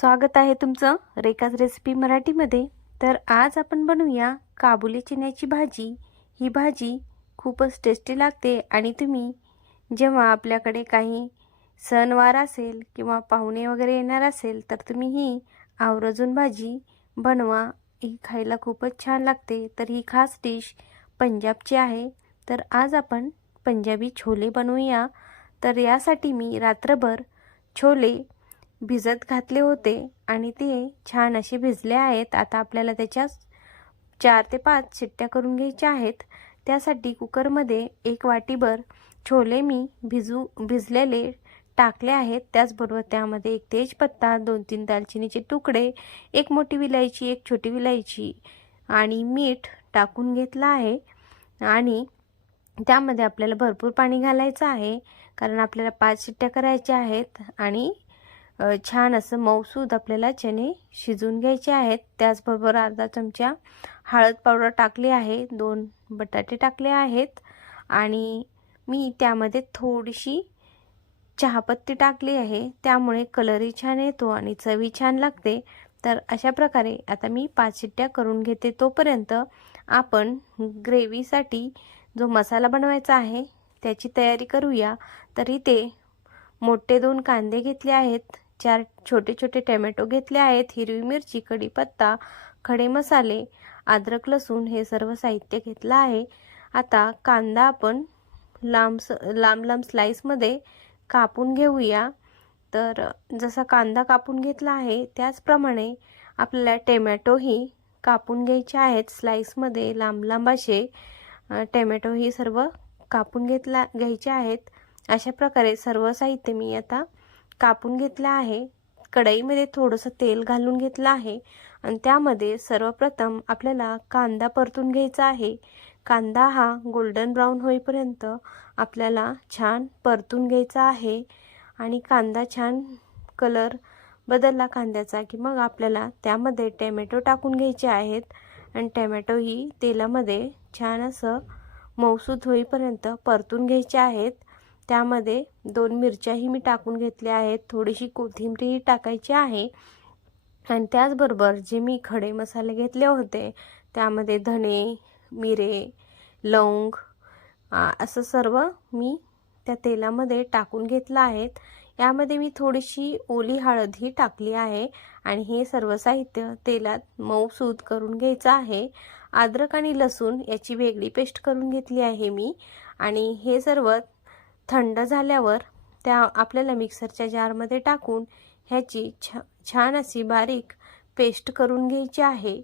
स्वागत आहे तुमचं रेखाच रेसिपी मराठीमध्ये. तर आज आपण बनवूया काबुली चण्याची भाजी. ही भाजी खूपच टेस्टी लागते आणि तुम्ही जेव्हा आपल्याकडे काही सणवार असेल किंवा पाहुणे वगैरे येणार असेल तर तुम्ही ही आवर्जून भाजी बनवा. ही खायला खूपच छान लागते. तर ही खास डिश पंजाबची आहे. तर आज आपण पंजाबी छोले बनवूया. तर यासाठी मी रात्रभर छोले भिजत घातले होते आणि ते छान असे भिजले आहेत. आता आपल्याला त्याच्या चार ते पाच शिट्ट्या करून घ्यायच्या आहेत. त्यासाठी कुकरमध्ये एक वाटीभर छोले मी भिजू भिजलेले टाकले आहेत. त्याचबरोबर त्यामध्ये एक तेजपत्ता दोन तीन दालचिनीचे तुकडे एक मोठी विलायची एक छोटी विलायची आणि मीठ टाकून घेतलं आहे. आणि त्यामध्ये आपल्याला भरपूर पाणी घालायचं आहे कारण आपल्याला पाच शिट्ट्या करायच्या आहेत आणि छान असं मऊसूद आपल्याला चणे शिजून घ्यायचे आहेत. त्याचबरोबर अर्धा चमचा हळद पावडर टाकली आहे. दोन बटाटे टाकले आहेत. आणि मी त्यामध्ये थोडीशी चहापत्ती टाकली आहे. त्यामुळे कलरही छान येतो आणि चवी छान लागते. तर अशा प्रकारे आता मी पाच शिट्ट्या करून घेते. तोपर्यंत आपण ग्रेव्हीसाठी जो मसाला बनवायचा आहे त्याची तयारी करूया. तरी ते मोठे दोन कांदे घेतले आहेत. चार छोटे छोटे टमॅटो घेतले आहेत हिरवी मिरची कढीपत्ता खडे मसाले अद्रक लसूण हे सर्व साहित्य घेतलं आहे. आता कांदा आपण लांब लांब लांब स्लाईसमध्ये कापून घेऊया. तर जसा कांदा कापून घेतला आहे त्याचप्रमाणे आपल्याला टेमॅटोही कापून घ्यायचे आहेत. स्लाईसमध्ये लांब लांब असे टेमॅटोही सर्व कापून घेतला घ्यायचे आहेत. अशा प्रकारे सर्व साहित्य मी आता कापून घेतलं आहे. कढईमध्ये थोडंसं तेल घालून घेतलं आहे. आणि त्यामध्ये सर्वप्रथम आपल्याला कांदा परतून घ्यायचा आहे. कांदा हा गोल्डन ब्राऊन होईपर्यंत आपल्याला छान परतून घ्यायचा आहे. आणि कांदा छान कलर बदलला कांद्याचा की मग आपल्याला त्यामध्ये टॅमॅटो टाकून घ्यायचे आहेत. आणि टॅमॅटो ही तेलामध्ये छान असं मौसूद होईपर्यंत परतून घ्यायचे आहेत. त्यामध्ये दोन मिरच्याही मी टाकून घेतल्या आहेत. थोडीशी कोथिंबीरही टाकायची आहे. आणि त्याचबरोबर जे मी खडे मसाले घेतले होते त्यामध्ये धणे मिरे लवंग असं सर्व मी त्या तेलामध्ये टाकून घेतलं आहेत. यामध्ये मी थोडीशी ओली हळदही टाकली आहे आणि हे सर्व साहित्य तेलात मऊ सूत करून घ्यायचं आहे. अद्रक आणि लसूण याची वेगळी पेस्ट करून घेतली आहे मी. आणि हे सर्व थंड झाल्यावर त्या आपल्याला मिक्सरच्या जारमध्ये टाकून ह्याची छ छान अशी बारीक पेस्ट करून घ्यायची आहे.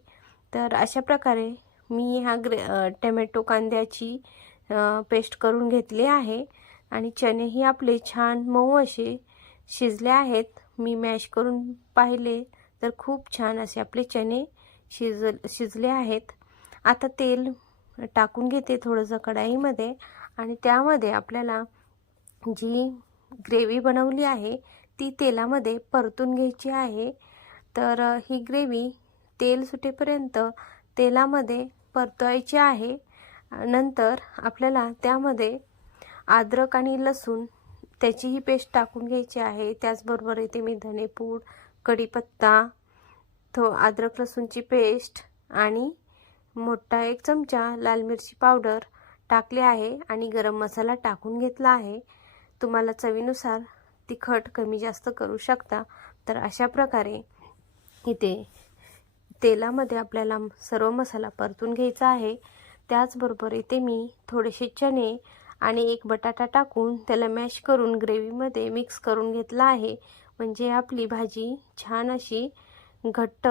तर अशा प्रकारे मी ह्या ग्रे टमॅटो कांद्याची पेस्ट करून घेतली आहे. आणि चणेही आपले छान मऊ असे शिजले आहेत. मी मॅश करून पाहिले तर खूप छान असे आपले चणे शिज शिजले आहेत. आता तेल टाकून घेते थोडंसं कढाईमध्ये. आणि त्यामध्ये आपल्याला जी ग्रेव्ही बनवली आहे ती तेलामध्ये परतून घ्यायची आहे. तर ही ग्रेव्ही तेल सुटेपर्यंत तेलामध्ये परतवायची आहे. नंतर आपल्याला त्यामध्ये अद्रक आणि लसूण त्याचीही पेस्ट टाकून घ्यायची आहे. त्याचबरोबर इथे मी धनेपूड कढीपत्ता थो अद्रक लसूणची पेस्ट आणि मोठा एक चमचा लाल मिरची पावडर टाकले आहे आणि गरम मसाला टाकून घेतला आहे. तुम्हाला चवीनुसार तिखट कमी जास्त करू शकता. तर अशा प्रकारे इथे तेलामध्ये आपल्याला सर्व मसाला परतून घ्यायचा आहे. त्याचबरोबर इथे मी थोडेसे चणे आणि एक बटाटा टाकून त्याला मॅश करून ग्रेव्हीमध्ये मिक्स करून घेतला आहे. म्हणजे आपली भाजी छान अशी घट्ट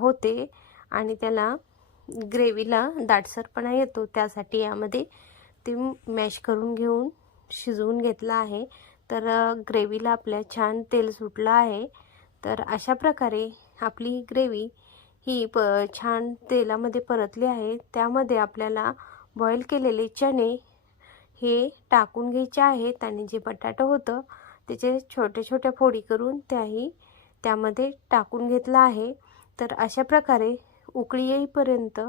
होते आणि त्याला ग्रेव्हीला दाटसरपणा येतो. त्यासाठी यामध्ये ते मॅश करून घेऊन शिजवून घेतला आहे. तर ग्रेव्हीला आपल्या छान तेल सुटलं आहे. तर अशा प्रकारे आपली ग्रेव्ही ही प छान तेलामध्ये परतली आहे. त्यामध्ये आपल्याला बॉईल केलेले चणे हे टाकून घ्यायचे आहेत आणि जे बटाटं होतं त्याचे छोट्या छोट्या फोडी करून त्याही त्यामध्ये टाकून घेतलं आहे. तर अशा प्रकारे उकळी येईपर्यंत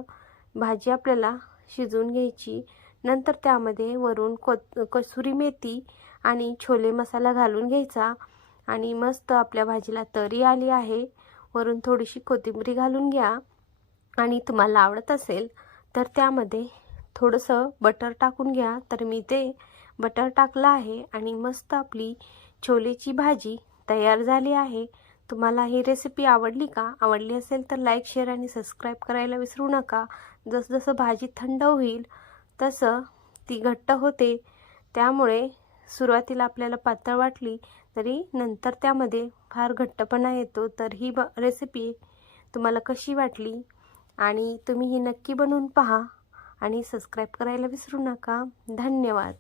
भाजी आपल्याला शिजवून घ्यायची. नंतर त्यामध्ये वरून को कसुरी मेथी आणि छोले मसाला घालून घ्यायचा. आणि मस्त आपल्या भाजीला तरी आली आहे. वरून थोडीशी कोथिंबरी घालून घ्या. आणि तुम्हाला आवडत असेल तर त्यामध्ये थोडंसं बटर टाकून घ्या. तर मी ते बटर टाकलं आहे आणि मस्त आपली छोलेची भाजी तयार झाली आहे. तुम्हाला ही रेसिपी आवडली का? आवडली असेल तर लाईक शेअर आणि सबस्क्राईब करायला विसरू नका. जसजसं भाजी थंड होईल तसं ती घट्ट होते. त्यामुळे सुरुवातीला आपल्याला पातळ वाटली तरी नंतर त्यामध्ये फार घट्टपणा येतो. तर ही ब रेसिपी तुम्हाला कशी वाटली? आणि तुम्ही ही नक्की बनवून पहा आणि सबस्क्राईब करायला विसरू नका. धन्यवाद.